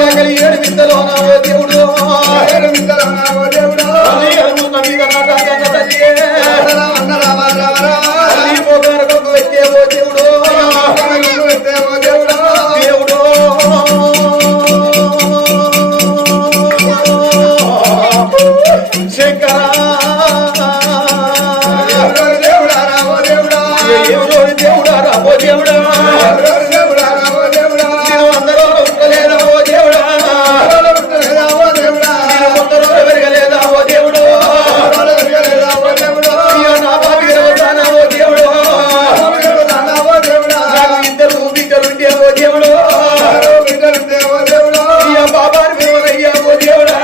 ఏడు వింతలో నా ఓ దేవుడు మీద నాటకన్న తల్లి పోగారకు పెట్టే ఓ దేవుడు దేవుడు శంకర దేవుడా రావో దేవుడా అందరూ ఉండలేదా ఓ దేవుడా అందరూ పెరగలేదా ఓ దేవుడు నా బాబీరవతానా ఓ దేవుడు నాకు ఇద్దరు బిడ్డలుంటే ఓ దేవుడు బాబాని విలువనయ్యా ఓ దేవుడా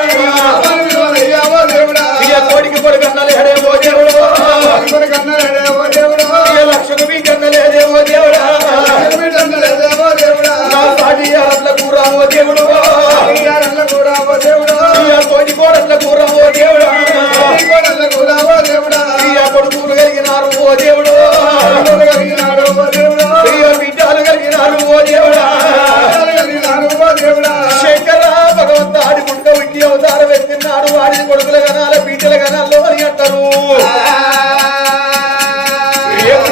కోడికి కొడుకన్నలేడే ఓ దేవుడు లక్షకు మీ కన్నలేదే ఓ దేవుడా నా సాటి అరట్ల కూర ఓ దేవుడు కోటి కోడట్ల కూర ఓ దేవుడా కొడుకులు కలిగినారు ఓ దేవుడు బిడ్డలు కలిగినారు ఓ దేవుడా శంకర భగవంత ఆడి పుట్టుక విట్టి అవతారం ఎత్తినాడు ఆడి కొడుకుల గనాల బిడ్డల గనాల్లో అని అంటారు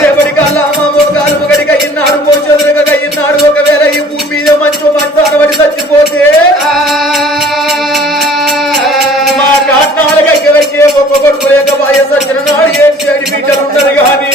రేపటి కల్లా మోగాలు ఒకటిగా ఇన్నాడు పోషదులుగా ఇన్నాడు ఒకవేళ ఈ భూమి మీద మంచు మంచాన పడి చచ్చిపోతే మా కాట్నాలుగా వచ్చే ఒక్క కొడుకు లేక వాయ సచ్చిన నాడు ఏడ్చి అడి బిడ్డలు ఉండరు గాని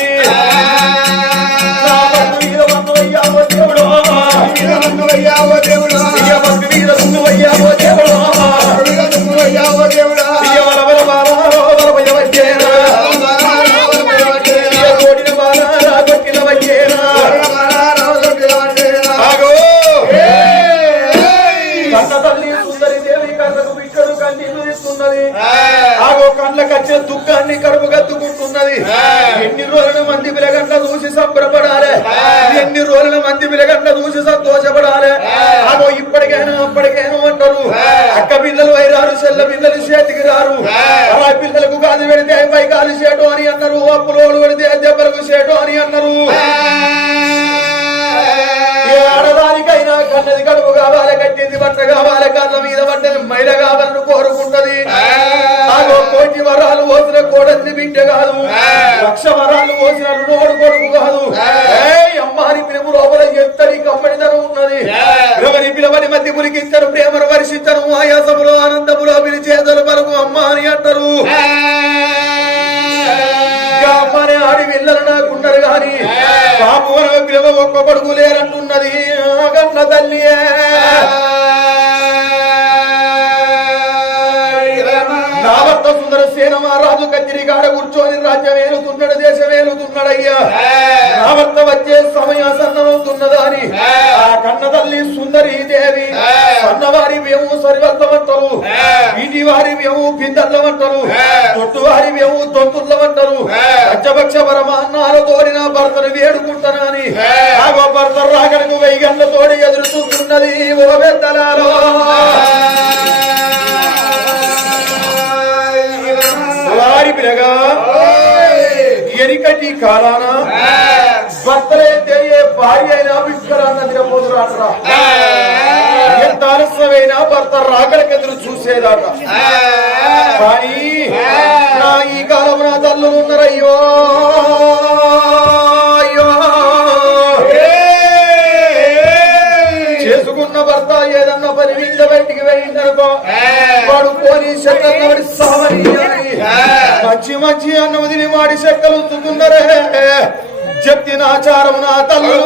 కండ్లకొచ్చే దుఃఖాన్ని కడుపు కత్తుకుంటున్నది ఎన్ని రోజుల మంది పిలగంట చూసి సంబరపడాలి ఎన్ని రోజుల మంది పిలగంట చూసి సంతోషపడాలి అగో ఇప్పటికైనా అప్పటికైనా అంటారు అక్క పిల్లలు వైరారు చెల్ల పిల్లలు చేతికి రారు అలా పిల్లలకు గాలి పెడితే పై కాలు చేటు అని అన్నారు అప్పులోడు పెడితే దెబ్బలకు చేటు అని అన్నారు ఆడదానికైనా కన్నది కడుపు కావాలి కట్టింది బట్ట కావాలి కళ్ళ మీద పడ్డది మైల కావాలని కోరుకుంటది కోటి వరాలు పోసిన కోడల్ని బిడ్డ కాదు లక్ష వరాలు పోసిన నోడు కొడుకు కాదు అమ్మాని పిలుపు లోపల ఎంతని కమ్మడితనం ఉన్నది ఎవరి పిలవని మధ్య పులికించరు ప్రేమను వర్షించరు ఆయాసములో ఆనందములో పిలిచేదలు వరకు అమ్మ అని అంటారు అమ్మని ఆడి పిల్లలు నాకున్నారు గాని బాబు పిలవ ఒక్క కొడుకు లేరంటున్నది గన్న తల్లి సుందర సేన మహారాజు కచ్చిరిగాడ కూర్చొని రాజ్యం ఏలుతున్నాడు దేశం ఏలుతున్నాడయ్యా రావర్త వచ్చే సమయాసన్నమవుతున్నదా అని ఆ కన్న తల్లి సుందరీ దేవి అన్నవారి మేము సరివర్తమంటారు ఇంటి వారి మేము పిందల్లమంటారు తొట్టు వారి మేము తొంతుల్లమంటారు పంచపక్ష పరమాన్నాలు తోడిన భర్తను వేడుకుంటాను అని ఆ భర్త రాగడకు 1000 గంటల తోడి ఎదురు చూస్తున్నది ఓ పెద్దలాలో పిలగా ఎనికటి కాలాన భర్తలే తెలియ భార్య అయినా విష్కరాన్న తిరపోదురాటరా ఎంత ఆలస్యమైనా భర్త రాకలకెదురు చూసేదాట కానీ నా ఈ కాలం నా తల్లు ఉన్నారయ్యో చేసుకున్న భర్త ఏదన్నా పని మీద బయటికి వెళ్ళిందనుకో వాడు పోనీ చెక్కలు సావని మంచి మంచి అన్న వదిలి మాడి చెక్కలు ఉంచుతున్నారే చెప్తిన ఆచారం నా తల్లు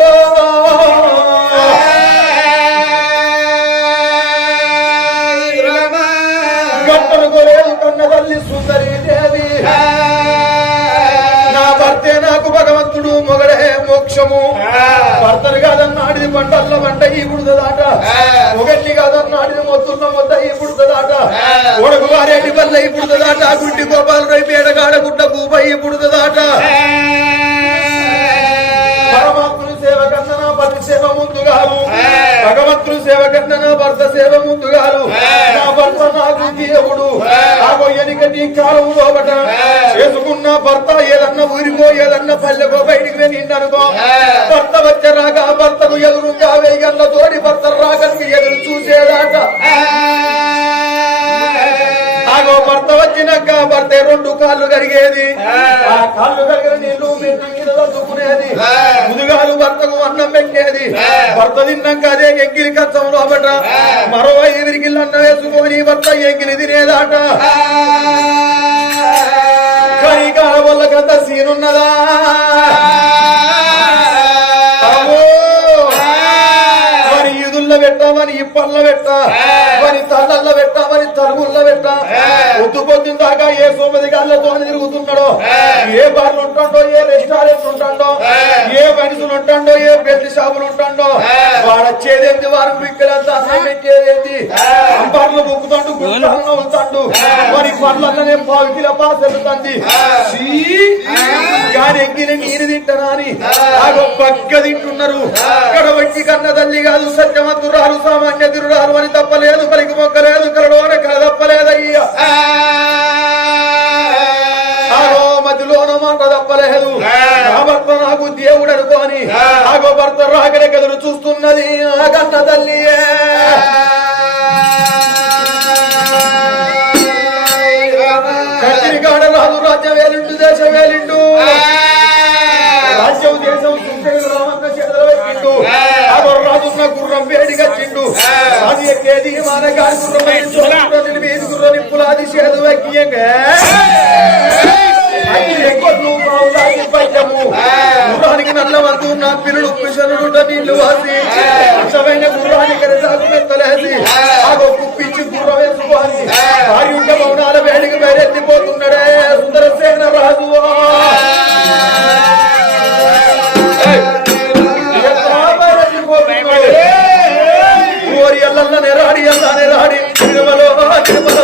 గట్టను కొలేదు కన్న తల్లి సుందరీ దేవి నా భర్తే నాకు భగవంతుడు మొగడే మోక్షము భర్తలు కాదన్నాడిది పంటల్లో పంట ఈ పుడుతుందాట మొగల్ని కాదన్నాడిది మొత్తున్న మొత్త ఈ పుడుతుందాట కొడుకు వారేటి వల్ల ఈ పుడుతుందాట గుండి గోపాలు రైపు ఎడగాడ గుడ్డ కూప ఈ పుడుతుందాట పరమాత్ముని సేవ కన్నా నా పతి సేవ ముందుగాను భగవంతుని సేవ కన్నా నా భర్త సేవ ముందుగాను నా భర్త నాకు దేవుడు నాకు ఎనికటి కాలం లోపట చేసుకున్న భర్త ఏదన్నా ఊరికో ఏదన్నా పల్లెకో బయటికి వెళ్ళిందనుకో భర్త వచ్చే రాక భర్తకు ఎదురుగా 1000 గంటల తోడి భర్త రాకనికి ఎదురు చూసేదాట భర్త వచ్చినాక భర్త 2 కాళ్ళు కడిగేది ఆ కాళ్ళు కడిగిన నీళ్లు మీద చదువుకునేది ముదుగాలు భర్తకు అన్నం పెట్టేది భర్త తిన్నాక అదే ఎంగిలి కచ్చంలో బట్ట మరో 5 విరిగిళ్ళు అన్నం వేసుకొని భర్త ఎంగిలి తినేదాట కానీ కాల వల్లకంత సీనున్నదా పెట్టామని ఇప్పల్లో పెట్టా మరి తల్లల్లో పెట్టామని తలుగుల్లో పెట్టా పొద్దు పొద్దున్న దాకా ఏ సోమది గాళ్ళతో తిరుగుతున్నాడో ఏ బార్లు ఉంటాడో ఏ రెస్టారెంట్ ఉంటాడో ఏ మనుషులు ఉంటాడో ఏ పెళ్లి షాపులు ఉంటాడో వాడు వచ్చేదేంటి వారు పిక్కలంతా అన్నం పెట్టేదేంటి అంబార్లు బొక్కుతాడు గుంటాలను వెళ్తాడు మరి పళ్ళనే 1/2 కిలో పాస్ వెళ్తుంది కానీ ఎక్కిన నేను తింటానా అని పక్క తింటున్నారు ఇక్కడ వచ్చి కన్న తల్లి కాదు సత్యవంతురాలు సామాన్య తిరురాలు అని తప్పలేదు పలికి మొక్కలేదు కలడోన కల తప్పలేదయ్యా మధ్యలోన మాట తప్పలేదు నా భర్త నాకు దేవుడు అనుకోని ఆగో భర్త రాకడే కదులు చూస్తున్నది ఆ కన్న తల్లి కత్తిరికాడ రాదు రాజ్యం వేలిండు దేశం వేలిండు రాజ్యం దేశం రామన్న చేతులు పెట్టిండు ఆగో రాజున్న గుర్రం వేడిగచ్చిండు అది ఎక్కేది మన గాడి గుర్రం వీధి గుర్రం నిప్పులాది చేదు ఎక్కియంగా గుర్రానికి నల్ల వద్దు నా పిల్లలు పిసరుట నీళ్లు వాసి అచ్చమైన గుర్రానికి మెత్తలేసి ఆగో కుప్పించి గుర్రం వేసుకోవాలి వారి ఉంటే మౌనాల వేడికి బయటెత్తిపోతున్నాడే సుందరసేన రాజు ఓరి ఎల్లనే రాడి ఎల్లనే రాడి తిరుమల తిరుమల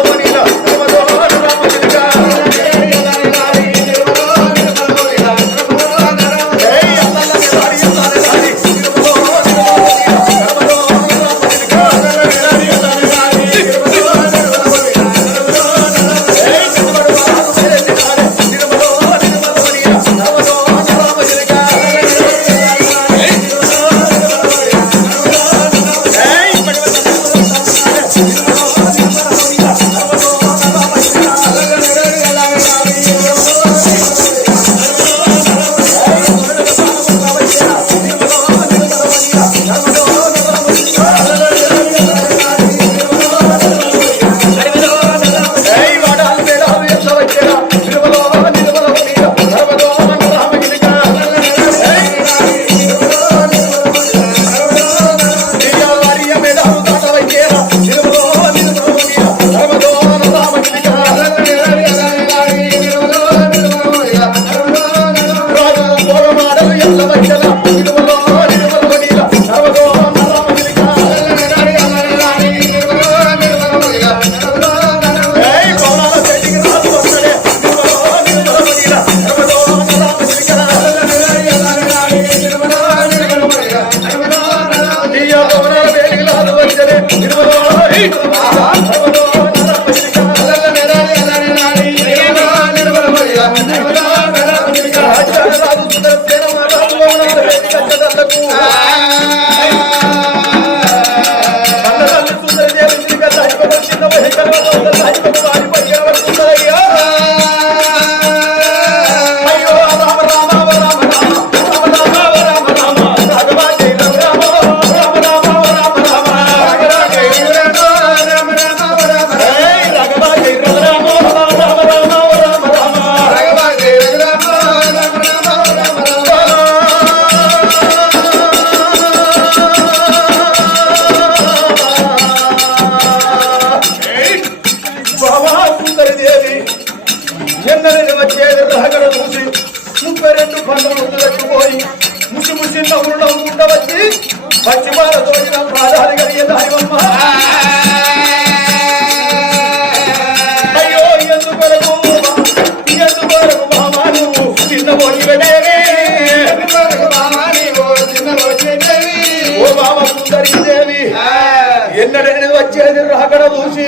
వచ్చేది రాకడ చూసి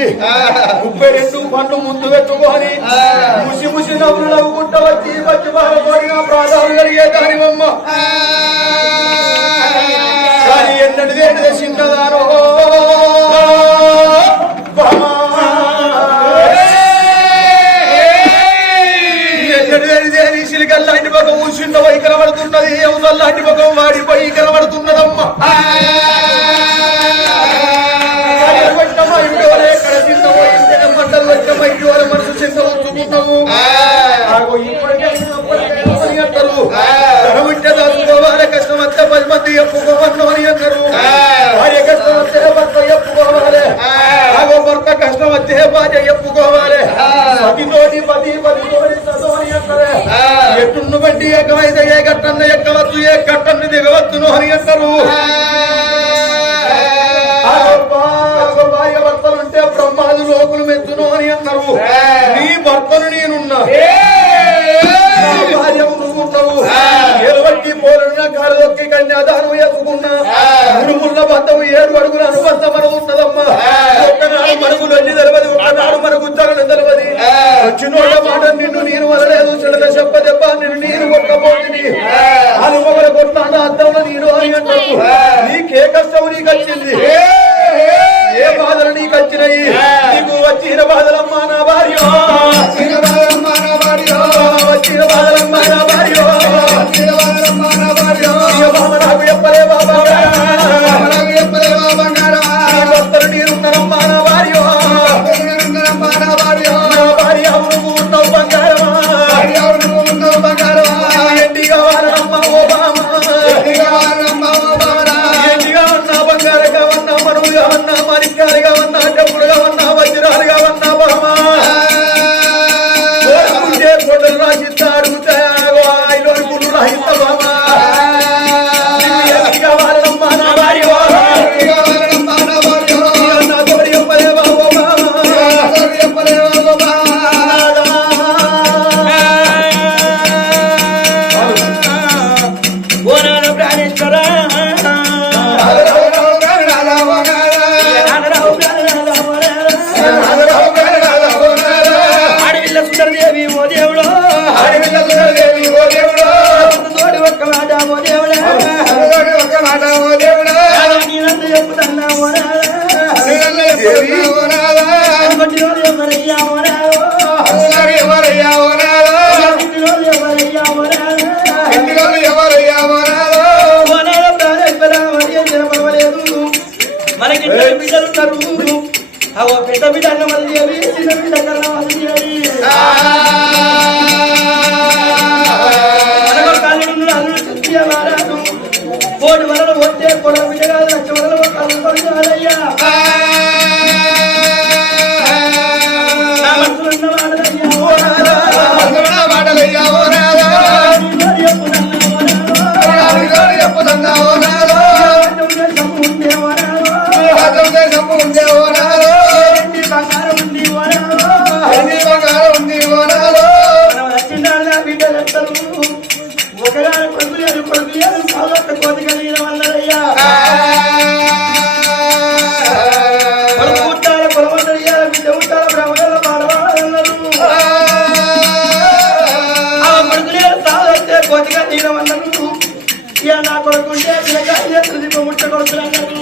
32 పండ్లు ముందు పెట్టుకొని ముసి ముసి నవ్వులు నవ్వుకుంటా వచ్చి వచ్చి బాగా ప్రాణాలు కలిగే దానివమ్మ కానీ ఎన్నటిదేంటిదే చిన్నదానో బిడ్డలు ఉన్నారు అవో పెద్ద బిడ్డ అన్న మళ్ళీ చిన్న బిడ్డ కన్నా మళ్ళీ అల్లుడు చుట్టూ మారాడు కోటి వరలు వస్తే కొడ బిడ్డ కాదు లక్ష వరలు పడుతున్నారయ్యా నా మనసులో ఉన్న వాడలయ్యా నా కొడుకుంటే ముట్ట కొడుకున్నాను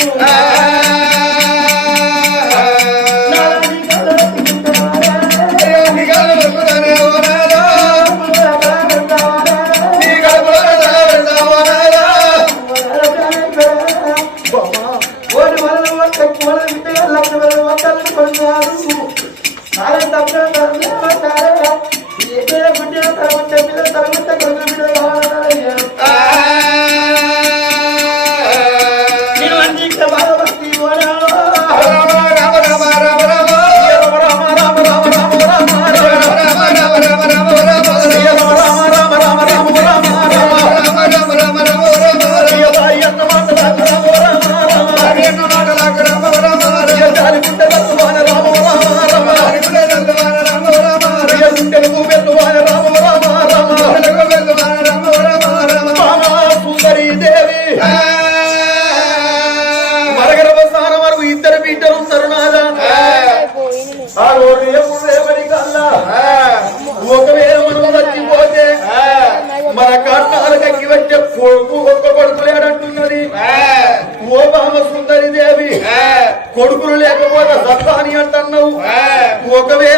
ఒకవేళ మనం చచ్చిపోతే మన కర్ణాలకి వచ్చే కొడుకు ఒక్క కొడుకు లేడంటున్నది ఓ బామ సుందరి దేవి కొడుకులు లేకపోతే సత్తాని అంటున్నావు ఒకవేళ